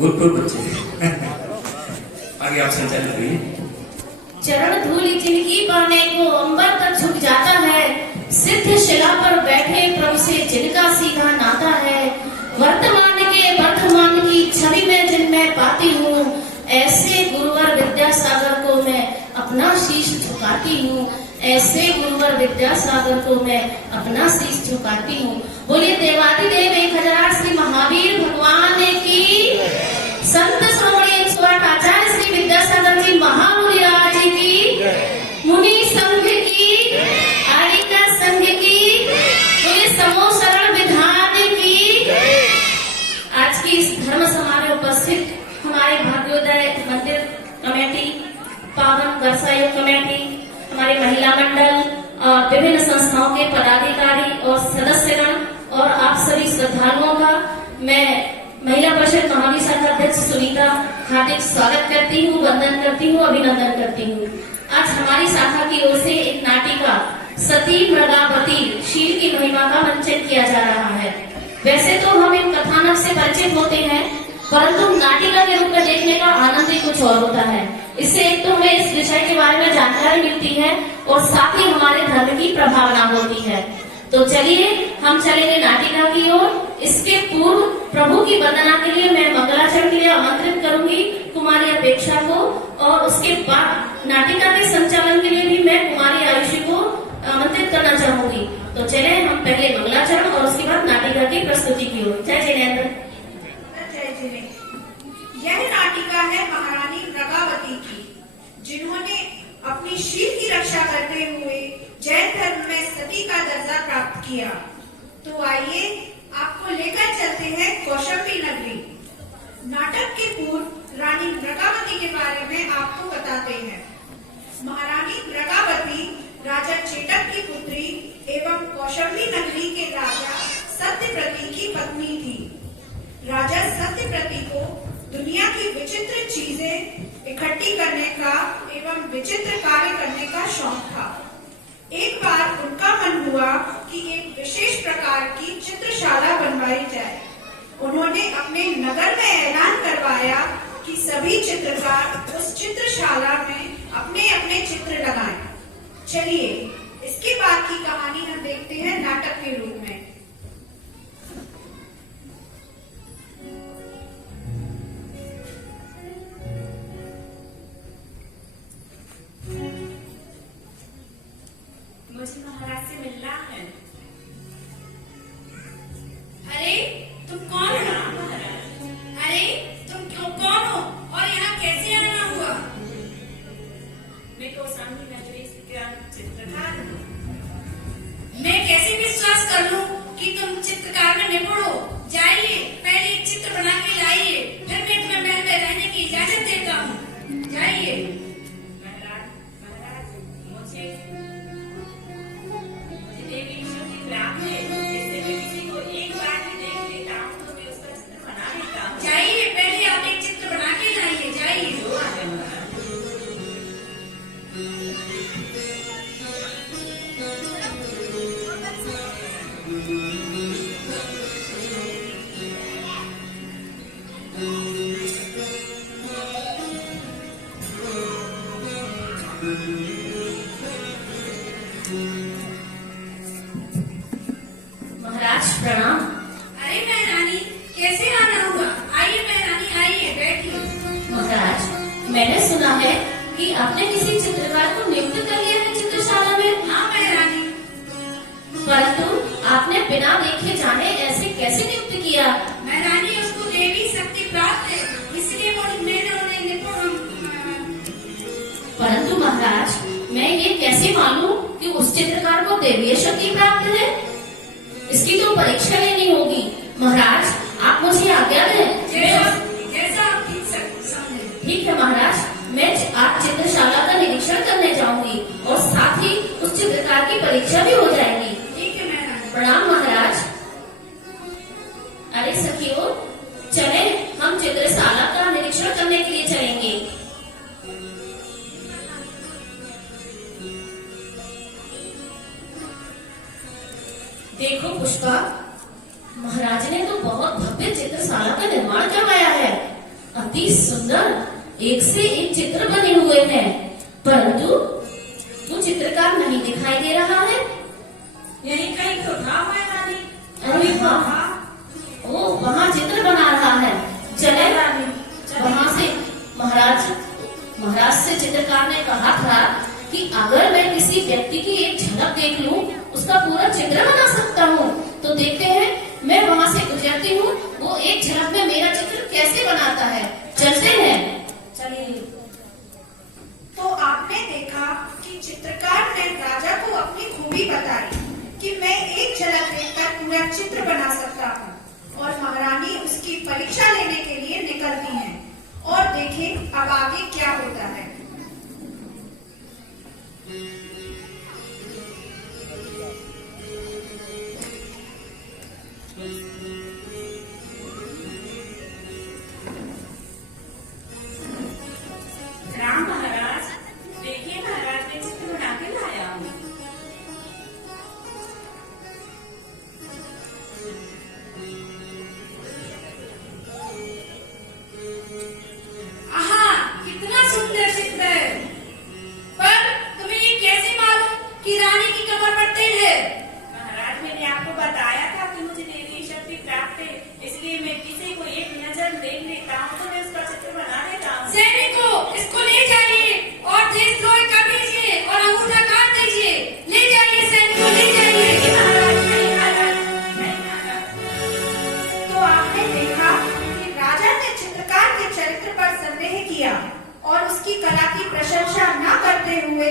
भूतपूर्व बच्चे आगे आप संचालित करिए। चरण धूलि जिनकी पाने को अंबर तक झुक जाता है, सिद्ध शिला पर बैठे प्रभु से जिनका सीधा नाता है, वर्तमान के वर्तमान की छवि में जिनमें पाती हूँ, ऐसे गुरुवर विद्यासागर को मैं अपना शीश झुकाती हूँ, ऐसे गुरुवर विद्यासागर को मैं अपना शीश झुकाती हूँ। बोलिए देवादिदेव 1008 श्री महावीर भगवान की, संत श्रोमणी 108 आचार्य श्री विद्यासागर जी महामुनिराज की, मुनि संघ की, आरिका संघ की, बोलिए समूह शरण विधान की। आज की इस धर्म समारोह उपस्थित हमारे भाग्योदय मंदिर कमेटी, पावन वर्षायोग कमेटी, हमारे महिला मंडल और विभिन्न संस्थाओं के पदाधिकारी और सदस्यगण और आप सभी श्रद्धालुओं का मैं महिला परिषद महावीर शाखा अध्यक्ष सुनीता हार्दिक स्वागत करती हूँ, वंदन करती हूँ, अभिनंदन करती हूँ। आज हमारी शाखा की ओर से एक नाटिका सती मृगावती शील की महिमा का मंचन किया जा रहा है। वैसे तो हम इन कथानक से परिचित होते हैं, परंतु नाटिका के रूप में देखने का आनंद ही कुछ और होता है। इससे एक तो हमें इस विषय के बारे में जानकारी मिलती है और साथ ही हमारे धर्म की प्रभावना होती है। तो चलिए हम चलेंगे नाटिका की ओर। इसके पूर्व प्रभु की वंदना के लिए मैं मंगलाचरण के लिए आमंत्रित करूंगी कुमारी अपेक्षा को, और उसके बाद नाटिका के संचालन के लिए भी मैं कुमारी आयुषी को आमंत्रित करना चाहूंगी। तो चले हम पहले मंगलाचरण और उसके बाद नाटिका की प्रस्तुति की ओर। जय जिनेन्द्र। जय जिने। यह नाटिका है महारानी मृगावती की, जिन्होंने अपनी शील की रक्षा करते हुए जैन धर्म में सती का दर्जा प्राप्त किया। तो आइए आपको लेकर चलते हैं कौशाम्बी नगरी। नाटक के पूर्व रानी मृगावती के बारे में आपको बताते हैं। महारानी मृगावती राजा चेटक की पुत्री एवं कौशाम्बी नगरी के राजा सत्यप्रति की पत्नी थी। राजा सत्यप्रति को दुनिया की विचित्र चीजें इकट्ठी करने का एवं विचित्र कार्य करने का शौक था। एक बार उनका मन हुआ कि एक विशेष प्रकार की चित्रशाला बनवाई जाए। उन्होंने अपने नगर में ऐलान करवाया कि सभी चित्रकार उस चित्रशाला में अपने अपने चित्र लगाएं। चलिए इसके बाद की कहानी हम देखते हैं नाटक के रूप में। मुझे महाराज से मिलना है। अरे तुम कौन हो? अरे तुम क्यों कौन हो और यहाँ कैसे आना हुआ? मैं कौशाम्बी नगरी का चित्रकार हूँ। मैं कैसे विश्वास कर लूं कि तुम चित्रकार में निपुण हो? जाइए पहले एक चित्र बना के लाइए, फिर मैं तुम्हें महल में रहने की इजाजत देता हूँ। जाइए। महाराज मुझे देवी ईश्वर की प्राप्त है, इससे मैं किसी को एक बार भी देख लेता हूँ तो मैं उसका चित्र बना लेता हूँ। जाइए पहले आप एक चित्र बना के लाइए। जाइए। जो आ जाए महाराज। महाराज प्रणाम। अरे महारानी कैसे आना हुआ? आइए महारानी आइए, बैठिए। महाराज मैंने सुना है कि आपने किसी चित्रकार को नियुक्त कर लिया है चित्रशाला में। हाँ महारानी। परंतु आपने बिना देखे जाने ऐसे कैसे नियुक्त किया? महारानी उसको देवी शक्ति प्राप्त है, इसलिए मैंने उन्हें निपुण। परंतु महाराज मैं ये कैसे मानूं कि उस चित्रकार को देवीय शक्ति प्राप्त है? इसकी तो परीक्षा लेनी होगी। महाराज आप मुझे आज्ञा दें। जैसा आप ठीक समझे। ठीक है महाराज, मैं आज चित्रशाला का निरीक्षण करने जाऊंगी और साथ ही उस चित्रकार की परीक्षा भी हो जाएगी। ठीक है महाराज। प्रणाम महाराज। अरे सखियों चले हम चित्रशाला का निरीक्षण करने के लिए चलेंगे। देखो पुष्पा, महाराज ने तो बहुत भव्य चित्रशाला का निर्माण करवाया है। अति सुंदर एक से एक चित्र बने हुए हैं, परंतु तू चित्रकार नहीं दिखाई दे रहा है। यही कहीं तो था महारानी। अरे वाह, ओ वहाँ चित्र बना रहा है। चले वहाँ से महाराज से चित्रकार ने कहा था कि अगर मैं किसी व्यक्ति की एक झलक देख लूं, उसका पूरा चित्र बना सकता हूँ। तो देखते हैं, मैं वहाँ से गुजरती हूँ, वो एक झलक में मेरा चित्र कैसे बनाता है। चलते हैं। चलिए। तो आपने देखा कि चित्रकार ने राजा को अपनी खूबी बताई कि मैं एक झलक देखकर पूरा चित्र बना सकता हूँ, और महारानी उसकी परीक्षा लेने के लिए निकलती हैं। और देखें अब आगे क्या होता है। राम महाराज, देखिए महाराज ने चित्र बना के लाया हूँ। आहा, कितना सुंदर चित्र है। पर तुम्हें ये कैसे मालूम कि रानी की कमर पर तिल है? महाराज, मैंने आपको बताया था कि मुझे देवी शक्ति प्राप्त है, इसलिए मैं किसी को एक नजर देख लेता हूँ तो मैं उसका चित्र बना लेता हूँ। सैनिकों, इसको ले जाइए और देशद्रोही कर दीजिए और अंगूठा काट दीजिए। ले जाइए सैनिकों, ले जाइए। नहीं महाराज, नहीं महाराज, नहीं महाराज। तो आपने देखा कि राजा ने चित्रकार के चरित्र पर संदेह किया और उसकी कला की प्रशंसा न करते हुए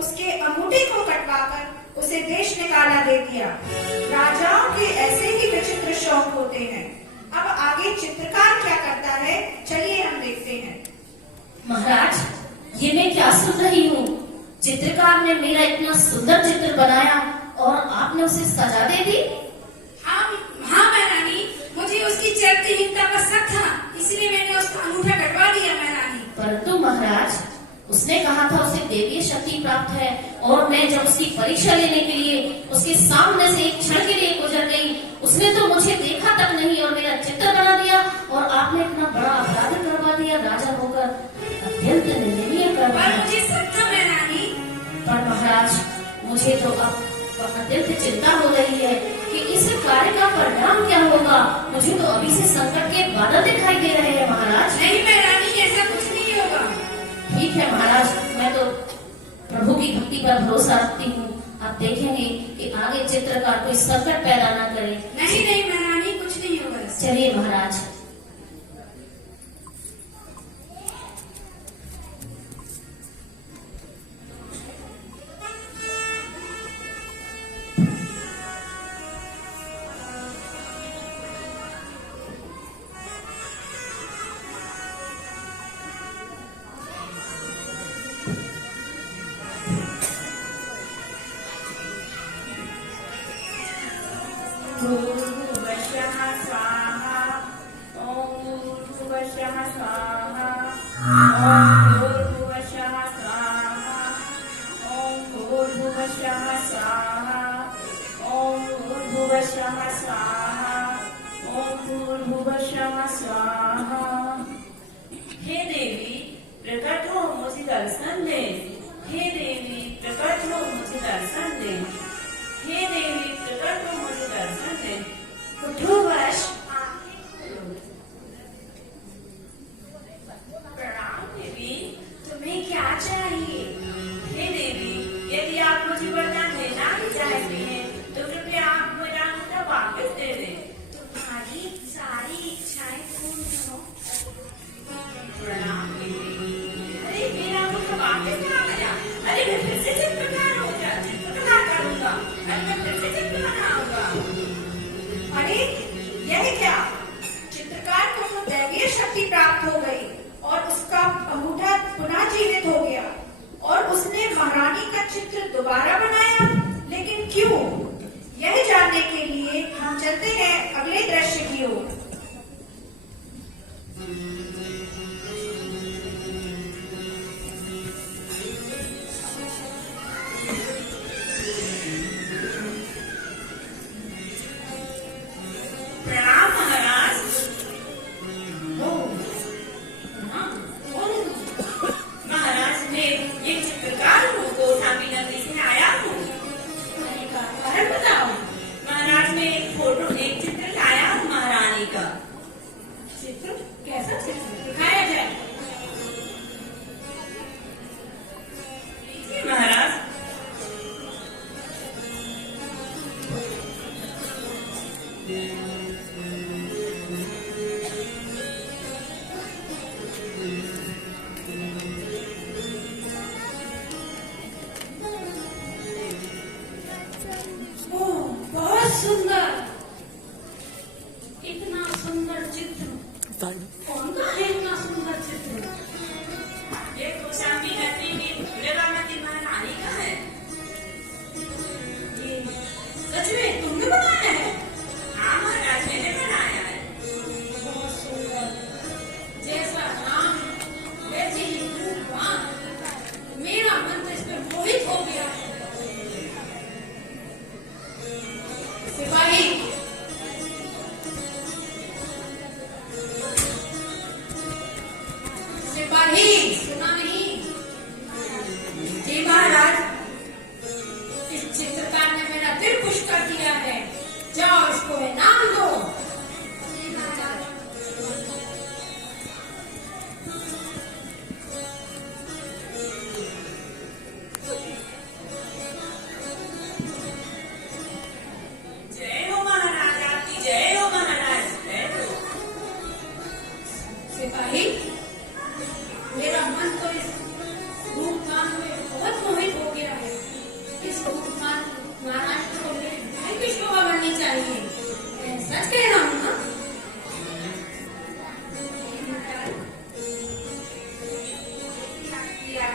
उसके अंगूठे को कटवाकर उसे देश निकाला दे दिया। राजाओं के ऐसे ही विचित्र शौक होते हैं। अब आगे चित्रकार क्या करता है, चलिए हम देखते हैं। महाराज, ये मैं क्या सुन रही हूँ? चित्रकार ने मेरा इतना सुंदर चित्र बनाया और आपने उसे सजा दे दी। हाँ महारानी, मुझे उसकी चरित्रहीनता पर शक था, इसलिए मैंने उसका अंगूठा कटवा दिया महारानी। परंतु महाराज, उसने कहा था उसे देवीय शक्ति प्राप्त है, और मैं जब उसकी परीक्षा लेने के लिए उसके सामने से एक क्षण के लिए गुजर गई, उसने तो मुझे देखा तक नहीं और मेरा चित्र बना दिया, और आपने इतना बड़ा अपराध करवा दिया राजा होकर, अत्यंत निंदनीय करवा पर दिया। मुझे शक था महारानी। पर महाराज, मुझे तो अब अत्यंत चिंता हो रही है कि इस कार्य का परिणाम क्या होगा। मुझे तो अभी से संकट के बादल दिखाई दे रहे हैं महाराज। नहीं महारानी, ऐसा कुछ नहीं होगा। ठीक है महाराज, मैं तो प्रभु की भक्ति पर भरोसा रखती हूँ। आप देखेंगे कि आगे चित्रकार कोई संकट पैदा न करे। नहीं नहीं महारानी, कुछ नहीं होगा। चलिए महाराज। भूर्भुवस्वः स्वाहा, ॐ भूर्भुवस्वः स्वाहा, ॐ भूर्भुवस्वः स्वाहा, ॐ भूर्भुवस्वः स्वाहा, ॐ भूर्भुवस्वः स्वाहा, ॐ भूर्भुवस्वः स्वाहा। हे देवी, प्रकट हो, मुझे दर्शन दे। हे देवी, प्रकट हो, मुझे दर्शन दे। हे देवी, प्रकट हो, मुझे दर्शन दे। उठो वश। प्रणाम देवी। तुम्हें क्या चाहिए? हे देवी, यदि आप मुझे वरदान देना ही चाहती हैं, तो कृपया आप मेरा अंगूठा वापस दे दें। तुम्हारी सारी इच्छाएं पूर्ण हो। प्रणाम देवी। अरे मेरा अंगूठा वापस कहाँ गया? अरे मैं फिर से चित्रकार हो गया, चित्रकार करूंगा। अरे मैं फिर से चित्र बनाऊंगा। अरे यह क्या? चित्रकार को तो दैवीय शक्ति प्राप्त हो गई और उसका अंगूठा पुनः जीवित हो गया, और उसने महारानी का चित्र दोबारा बनाया। लेकिन क्यों? यह जानने के लिए हम चलते हैं अगले दृश्य की ओर। प्रणाम महाराज। है इतना सुंदर चित्र? ये कौशाम्बी नगरी की मृगावती महारानी का है। ये सच में तुमने बनाया है? हाँ महाराज, मैंने बनाया है। बहुत सुंदर, जैसा नाम वैसे ही रूपवान। मेरा मन तो इस पे मोहित हो गया है। सिपाही, सिपाही, सुना नहीं? जी महाराज, इस चित्रकार ने मेरा दिल खुश कर दिया है। जाओ इसको इनाम दो। जी महाराज। जय हो महाराज, आपकी जय हो महाराज, जय हो। सिपाही, मेरा मन तो इस रूपवान में बहुत मोहित हो गया है। इस रूपवान महाराज को मेरी बहन की शोभा बननी चाहिए। मैं सच कह रहा हूँ ना?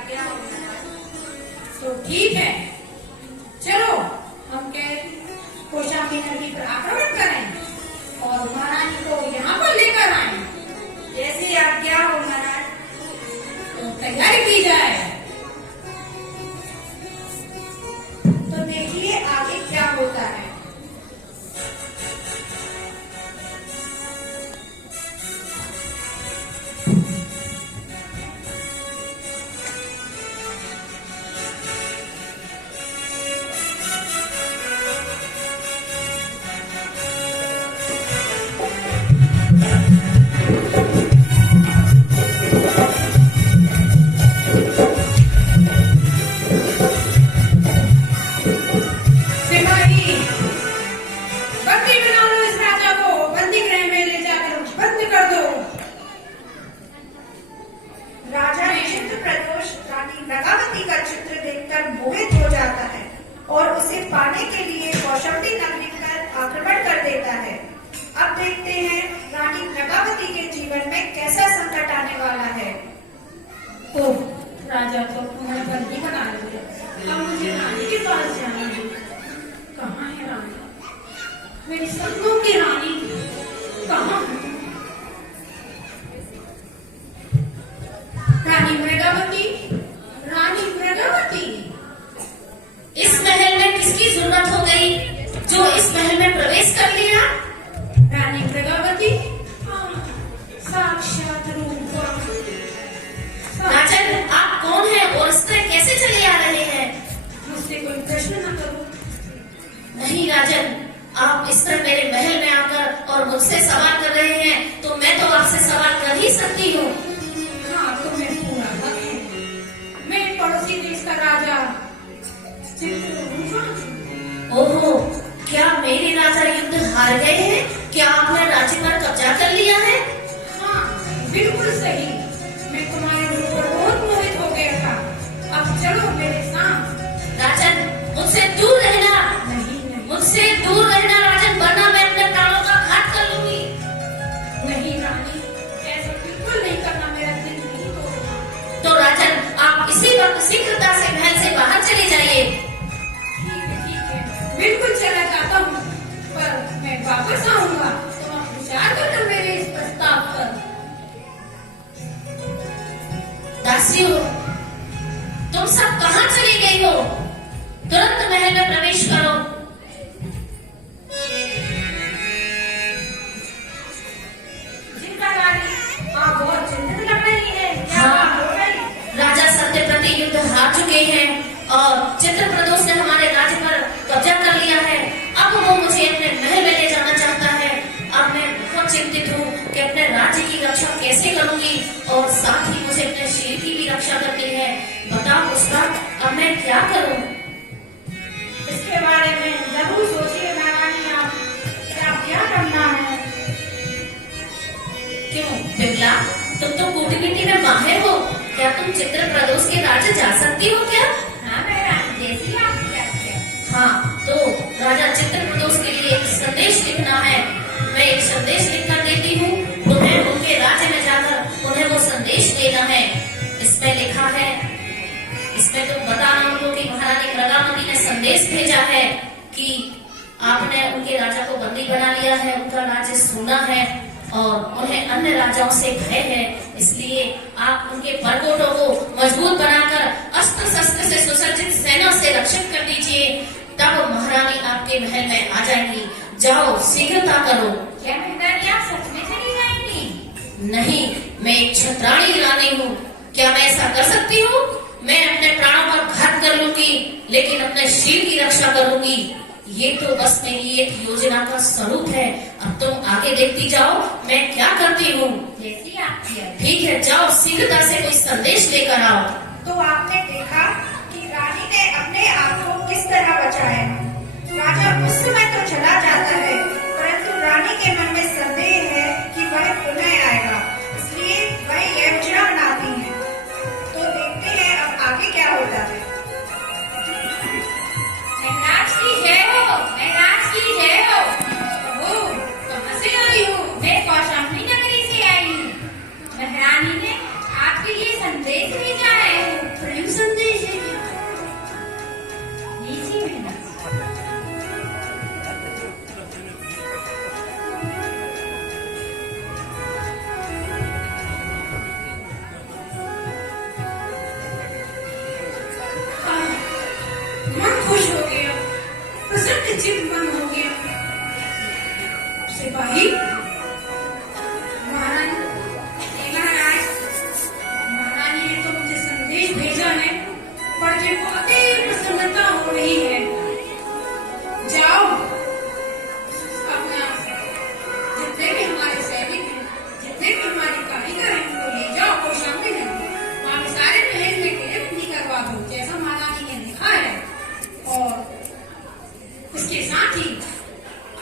क्या हो महाराज? तो ठीक है, चलो हम कौशाम्बी नगरी पर आक्रमण करें और महारानी को यहाँ पर लेकर आए। जैसी आज्ञा हो महाराज। तो तैयारी की जाए। तो देखिए आगे क्या होता है। सिपाही, बंदी बना लो इस राजा को। बंदी गृह में ले जाकर बंद कर दो। राजा चित्रप्रदोष रानी मृगावती का चित्र देखकर मोहित हो जाता है और उसे पाने के लिए कौशाम्बी नगरी पर आक्रमण कर देता है। अब देखते हैं रानी मृगावती के जीवन में कैसा संकट आने वाला है। ओह, राजा तो उन्होंने बंदी बना लिया। अब मुझे रानी के पास जाना है। कहाँ है रानी? मेरी सपनों की रानी कहाँ है? रानी मृगावती, रानी मृगावती। इस महल में किसकी जरूरत हो गई जो इस महल में प्रवेश कर लिया? रानी मृगावती, साक्षात रूपवान। राजन, आप कौन हैं और इस तरह कैसे चले आ रहे हैं? मुझसे कोई प्रश्न न करो। नहीं राजन, आप इस तरह मेरे महल में आकर और मुझसे सवाल कर रहे हैं तो मैं तो आपसे सवाल कर ही सकती हूँ। हाँ, तुम्हें पूरा हक है। मैं पड़ोसी देश का राजा चित्ररूपवान हूँ। ओहो, क्या मेरे राजा युद्ध हार गए हैं? क्या आपने राज्य पर कब्जा कर लिया है? हाँ, बिल्कुल सही। मैं तुम्हारे रूप पर बहुत मोहित हो गया था। अब चलो मेरे साथ। राजन, मुझसे दूर रहना, नहीं नहीं मुझसे दूर रहना राजन, वरना मैं अपने प्राणों का घात कर लूंगी। नहीं रानी, ऐसा बिल्कुल नहीं करना। मेरा दिल नहीं तोड़ना। तो राजन, आप इसी वक्त शीघ्रता से महल से बाहर चले जाइए। ठीक है, बिल्कुल चला जाता हूँ, पर मैं वापस आऊंगा। तुम आप विचार करना मेरे इस प्रस्ताव पर। दासियों, तुम सब कहाँ चली गई हो? तुरंत महल में प्रवेश करो। जिनका रानी, आप बहुत चिंतित लग रही हैं। क्या हाँ। बात हो गई? राजा सत्यप्रति युद्ध हार चुके हैं और चित्रप्रदोष ने हमारे राज्य पर कब्जा कर लिया है। अब वो मुझे अपने महल में ले जाना चाहता है। अब मैं बहुत चिंतित हूँ कि अपने राज्य की रक्षा कैसे करूंगी और साथ ही मुझे अपने शरीर की भी रक्षा करनी है। बताओ उसका, अब मैं क्या करूँ? इसके बारे में जरूर सोचिए महारानी। आप क्या करना है? क्यों बिमला, तुम तो कूटनीति में माहिर हो। क्या तुम चित्रप्रदोष के राज्य जा सकती हो क्या? हाँ महारानी, जैसी आपकी आज्ञा। हाँ, तो राजा चित्रप्रदोष के लिए एक संदेश लिखना है। मैं एक संदेश लिखकर देती हूँ। तुम्हें उनके राज्य में जाकर संदेश भेजा है कि आपने उनके राजा को बंदी बना लिया है, उनका राज्य सोना है और उन्हें अन्य राजाओं से भय है। इसलिए आप उनके परकोटों को मजबूत बनाकर अस्त्र शस्त्र से सुसज्जित सेना से रक्षित कर दीजिए, तब महारानी आपके महल में आ जाएंगी। जाओ, शीघ्रता करो। क्या महारानी आप सच में चली जाएंगी? नहीं, मैं एक क्षत्राणी रानी हूँ। क्या मैं ऐसा कर सकती हूँ? मैं अपने प्राणों पर घात कर लूंगी, लेकिन अपने शील की रक्षा करूंगी। ये तो बस मेरी एक योजना का स्वरूप है। अब तुम आगे देखती जाओ मैं क्या करती हूँ। जैसी आपकी है। ठीक है, जाओ, शीघ्रता से कोई संदेश लेकर आओ। तो आपने देखा कि रानी ने अपने आप को किस तरह बचाया। राजा उस समय तो चला जाता है, परंतु रानी के मन में संदेह है कि वह पुनः आएगा, इसलिए वह योजना बनाती है। तो देखते हैं अब आगे क्या होता है। महराज की जय हो, महराज की जय हो। प्रभु, कहाँ से आई हो? मैं कौशाम्बी नगरी से आई हूँ। महारानी ने आपके लिए संदेश भेजा है। प्रेम संदेश है क्या? लीजिए महाराज। मन खुश हो गया, प्रसन्न चित्त मन हो गया। सिपाही, महारानी ने तो मुझे संदेश भेजा है, पढ़ के बहुत ही प्रसन्नता हो रही है। जाओ, अपना जितने भी हमारे सैनिक हैं, जितने भी हमारे कारीगर हैं, उनको ले जाओ कौशाम्बी नगरी। वहाँ पे सारे महल में किले करवा दो, जैसा महारानी ने लिखा है। और इसके साथ ही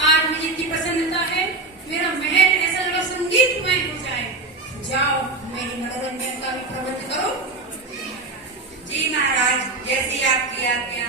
आज मुझे इतनी प्रसन्नता है, मेरा महल ऐसा लगा संगीतमय हो जाए। जाओ, मेरी मनोरंजन का भी प्रबंध करो। जी महाराज, जैसी आपकी आज्ञा।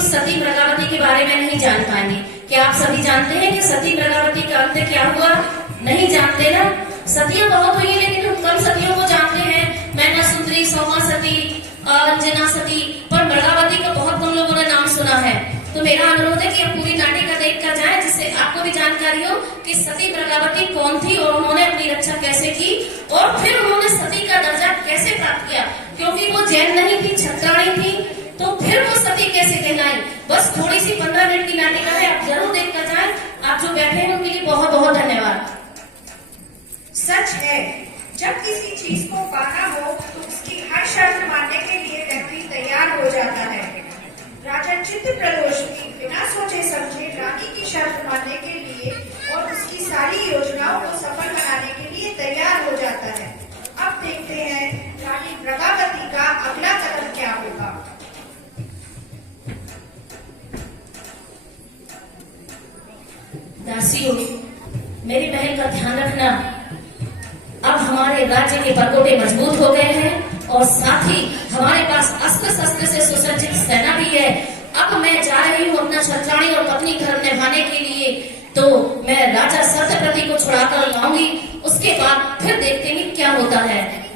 सती प्रगावती के बारे में नहीं जान पाएंगे। क्या आप सभी जानते हैं कि सती प्रगावती का अंत क्या हुआ? नहीं जानते ना। सतियां बहुत हुई है, लेकिन हम कम सतियों को जानते हैं। मैना सुंदरी, सौमा सती, अंजना सती, पर प्रगावती का बहुत कम लोगों ने नाम सुना है। तो मेरा अनुरोध है कि आप पूरी नाटिका देख कर जाए, जिससे आपको भी जानकारी हो कि सती प्रगावती कौन थी और उन्होंने अपनी रक्षा कैसे की और फिर उन्होंने सती का दर्जा कैसे प्राप्त किया। क्योंकि वो जैन नहीं थी, क्षत्राणी थी, तो फिर वो सती कैसे कहलाई। बस थोड़ी सी 15 मिनट की नाटिका है, आप जरूर देख कर जाए। आप जो बैठे हैं उनके लिए बहुत बहुत धन्यवाद। सच है, जब किसी चीज को पाना हो तो उसकी हर शर्त मानने के लिए व्यक्ति तैयार हो जाता है। राजा चित्रप्रदोष बिना सोचे समझे रानी की शर्त मानने के लिए और उसकी सारी योजनाओं को सफल बनाने के लिए तैयार हो जाता है। अब देखते हैं रानी प्रगावती का अगला कदम क्या होगा। दासियों, मेरे महल का ध्यान रखना। अब हमारे राज्य के परकोटे मजबूत हो गए हैं और साथ ही हमारे पास अस्त्र शस्त्र से सुसज्जित सेना भी है। अब मैं जा रही हूँ अपना क्षत्राणी और पत्नी धर्म निभाने के लिए। तो मैं राजा सत्यप्रति को छुड़ाकर लाऊंगी, उसके बाद फिर देखते हैं क्या होता है।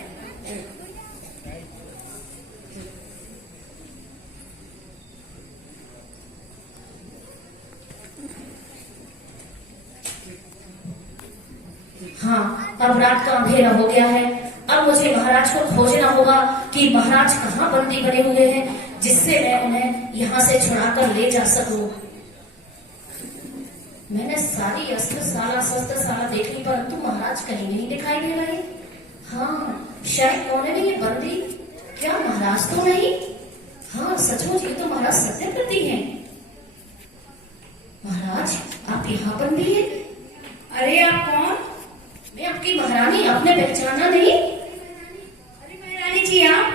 हाँ, अब रात का अंधेरा हो गया है। अब मुझे महाराज को खोजना होगा कि महाराज कहाँ बंदी बने हुए हैं, जिससे मैं उन्हें यहाँ से छुड़ाकर ले जा सकूं। मैंने सारी अस्त्रशाला शस्त्रशाला देख ली, परंतु महाराज कहीं नहीं दिखाई दे रहे। हाँ, शायद कोने में ये बंदी, क्या महाराज तो नहीं? हाँ, सचमुच ये तो महाराज सत्यव्रती हैं। महाराज, आप यहाँ बंदी हैं? अरे आप कौन? मैं आपकी महारानी, आपने पहचाना नहीं? अरे महारानी जी आप?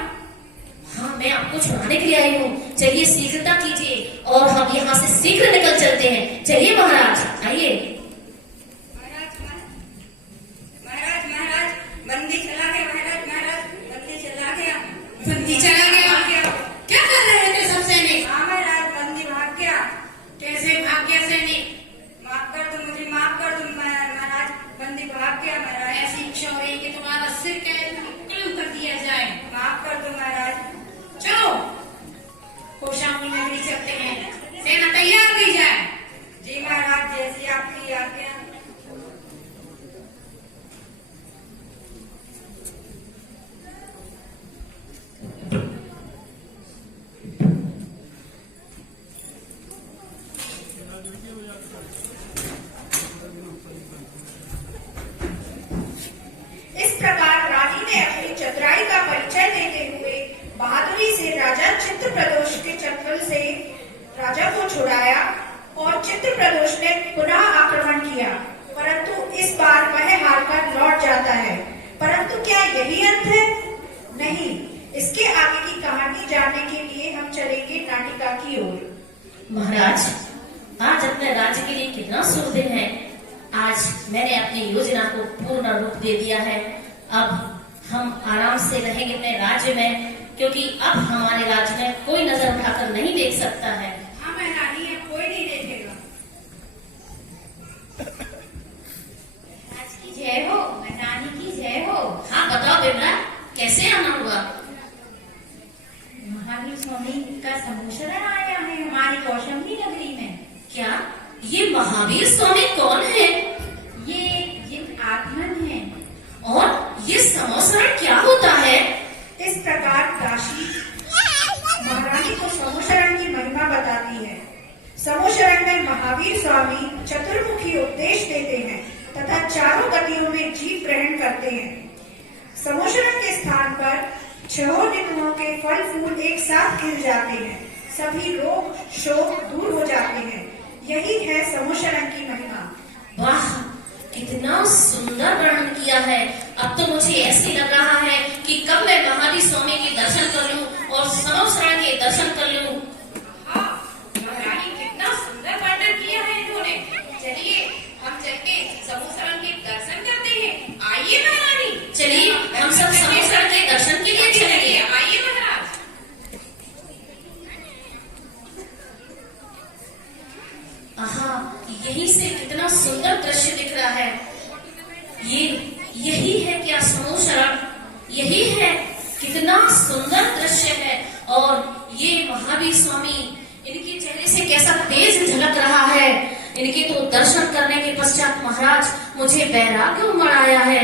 हाँ, मैं आपको छुड़ाने के लिए आई हूँ। चलिए शीघ्रता कीजिए और हम यहाँ से शीघ्र निकल चलते हैं। चलिए महाराज, आइए। महाराज महाराज महाराज बंदी चला गया। महाराज बंदी चला गया। बंदी चला गया? क्या कर रहे थे सब सैनिक? हाँ महाराज बंदी भाग गया। कैसे भाग गया सैनिक? माफ कर दो मुझे, माफ कर दो महाराज, बंदी भाग गया महाराज। ऐसी इच्छा हो रही कि तुम्हारा सिर कलम कर दिया जाए। माफ कर दो महाराज। चलो कौशाम्बी नगरी चलते हैं, सेना तैयार की जाए। जी महाराज, जैसी आपकी आज्ञा। इस प्रकार रानी ने अपनी चतुराई का परिचय देते हुए बहादुरी से राजा चित्रप्रदोष के चंगुल से राजा को छुड़ाया और चित्रप्रदोष ने पुनः आक्रमण किया, परंतु इस बार वह हारकर लौट जाता है। परंतु क्या यही अंत है? नहीं, इसके आगे की कहानी जानने के लिए हम चलेंगे नाटिका की ओर। महाराज, आज अपने राज्य के लिए कितना शुभ दिन है। आज मैंने अपनी योजना को पूर्ण रूप दे दिया है। अब हम आराम से रहेंगे अपने राज्य में, क्योंकि अब हमारे राज्य में कोई नजर उठाकर नहीं देख सकता है। हाँ महारानी, अब कोई नहीं देखेगा। राज की जय हो, रानी की जय हो। हाँ बताओ बेटा, कैसे आना हुआ? महावीर स्वामी का सम्मोहन आया है हमारी कौशाम्बी नगरी में। क्या ये महावीर स्वामी कौन है? ये जिन आत्मन है। और ये समोसरण क्या होता है? इस प्रकार दासी महारानी को समोशरण की महिमा बताती है। समोशरण में महावीर स्वामी चतुर्मुखी उपदेश देते हैं तथा चारों गतियों में जीव ग्रहण करते हैं। समोशरण के स्थान पर 6 नियमों के फल फूल एक साथ खिल जाते हैं, सभी रोग शोक दूर हो जाते हैं। यही है समोशरण की महिमा। वाह, कितना सुंदर वर्णन किया है। अब तो मुझे ऐसे लग रहा है कि कब मैं महावीर स्वामी के दर्शन कर लूं और समोसरण के दर्शन कर लूं। हाँ, महारानी कितना सुंदर वर्णन किया है इन्होंने। चलिए हम चलके समोसरण के दर्शन करते हैं। आइए महारानी। चलिए हम सब समोसरण के दर्शन के लिए चलेंगे। आइए महाराज। आहा, यहीं से कितना सुंदर दृश्य दिख रहा है। यही है क्या समोसरण? यही है, कितना सुंदर दृश्य है। और ये महावीर स्वामी, इनके चेहरे से कैसा तेज झलक रहा है। इनके तो दर्शन करने के पश्चात महाराज मुझे वैराग्य उमड़ आया है।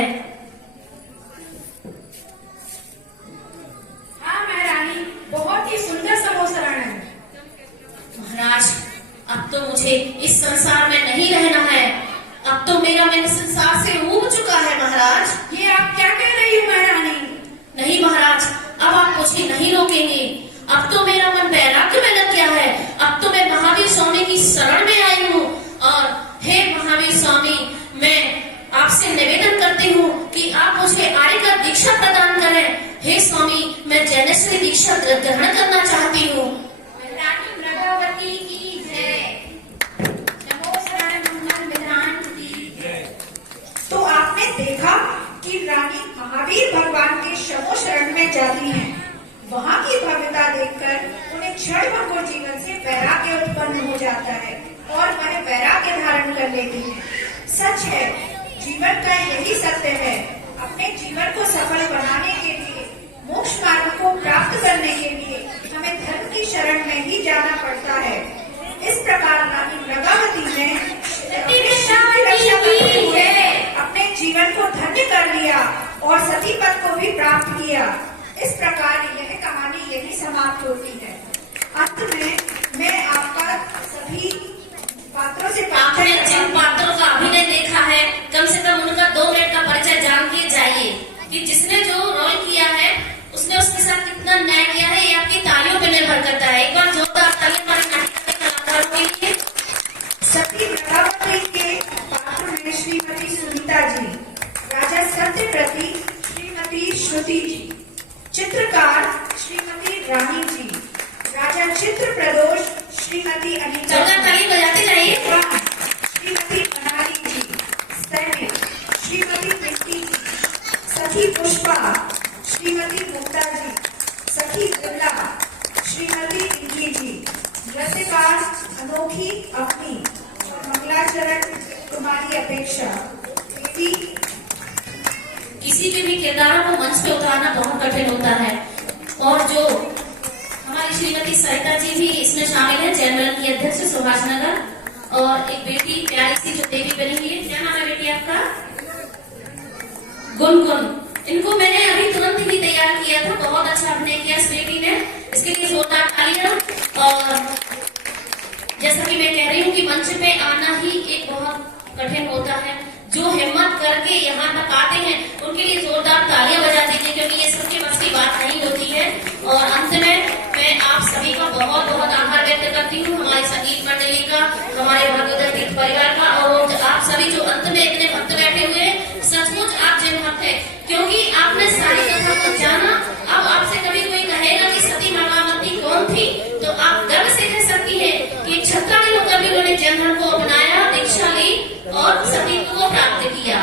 हाँ महारानी, बहुत ही सुंदर समोसरण है। महाराज, अब तो मुझे इस संसार में नहीं रहना है। अब तो मेरा मन संसार से ऊब चुका है महाराज। ये आप क्या कह रही हो महारानी? नहीं महाराज, अब आप मुझे नहीं रोकेंगे। अब तो मेरा मन वैराग्य में लग गया है। अब तो मैं महावीर स्वामी की शरण में आई हूँ। और हे महावीर स्वामी, मैं आपसे निवेदन करती हूँ कि आप मुझे आर्य का दीक्षा प्रदान करें। हे स्वामी, मैं जैनेश्वरी दीक्षा ग्रहण करना चाहती हूँ। रानी प्रभावती की जय। समोसरण मंगल विधान की जय। तो आपने देखा कि रानी महावीर भगवान के शमो शरण में जाती हैं। वहाँ की भव्यता देखकर उन्हें क्षण भंगुर जीवन से वैराग्य उत्पन्न हो जाता है और वह वैराग्य धारण कर लेती है। सच है, जीवन का यही सत्य है। अपने जीवन को सफल बनाने के लिए, मोक्ष मार्ग को प्राप्त करने के लिए हमें धर्म की शरण में ही जाना पड़ता है। इस प्रकार रानी प्रभावती ने अपने जीवन को धन्य कर लिया और सती पद को भी प्राप्त किया। इस प्रकार यह कहानी यही समाप्त होती है। अंत में मैं आपका सभी पात्रों से आपने जिन पात्रों का अभिनय देखा है, कम से कम उनका 2 मिनट का परिचय जान के जाइए कि जिसने सती प्रभावती के पात्र में श्रीमती सुनीता जी, राजा सत्यप्रति श्रीमती श्रुति जी, चित्रकार श्रीमती रानी जी, राजा चित्र प्रदोष श्रीमती अनिता चौका ताली बजाते जाइए। श्रीमती अनारी जी, सैनिक श्रीमती मिट्टी जी, सखी पुष्पा श्रीमती मुक्ता जी, सखी बिरला श्रीमती इंगी जी, नृत्यकार अनोखी अपनी और मंगलाचरण तुम्हारी अपेक्षा। बेटी किसी के भी किरदारों को मंच पे उतारना बहुत कठिन होता है और जो हमारी श्रीमती सरिता जी भी इसमें शामिल है, जयमलन की अध्यक्ष सुभाष नगर, और एक बेटी प्यारी सी जो देवी बनी हुई है। क्या नाम है बेटी आपका? गुनगुन। इनको मैंने अभी तुरंत ही तैयार किया था, बहुत अच्छा अभिनय किया इस बेटी ने, इसके लिए जोरदार तालियां। और जैसा कि मैं कह रही हूँ कि मंच पे आना ही एक बहुत कठिन होता है, जो हिम्मत करके यहाँ तक आते हैं उनके लिए जोरदार तालियां बजा दीजिए, क्योंकि ये सबके बस की बात नहीं होती है। और अंत में मैं आप सभी का बहुत बहुत आभार व्यक्त करती हूँ, हमारी संगीत मंडली का, हमारे भाग्योदय तीर्थ परिवार का, और आप सभी जो अंत में इतने भक्त बैठे हुए हैं, सचमुच आप जय भक्त है, क्योंकि आपने सारी कथा को जाना। अब आपसे कभी कोई कहेगा कि सती नागावती कौन थी, तो आप गर्व से कह सकती है कि 36 कवियों ने जयधन को अपनाया, दीक्षा ली और सती को प्राप्त किया।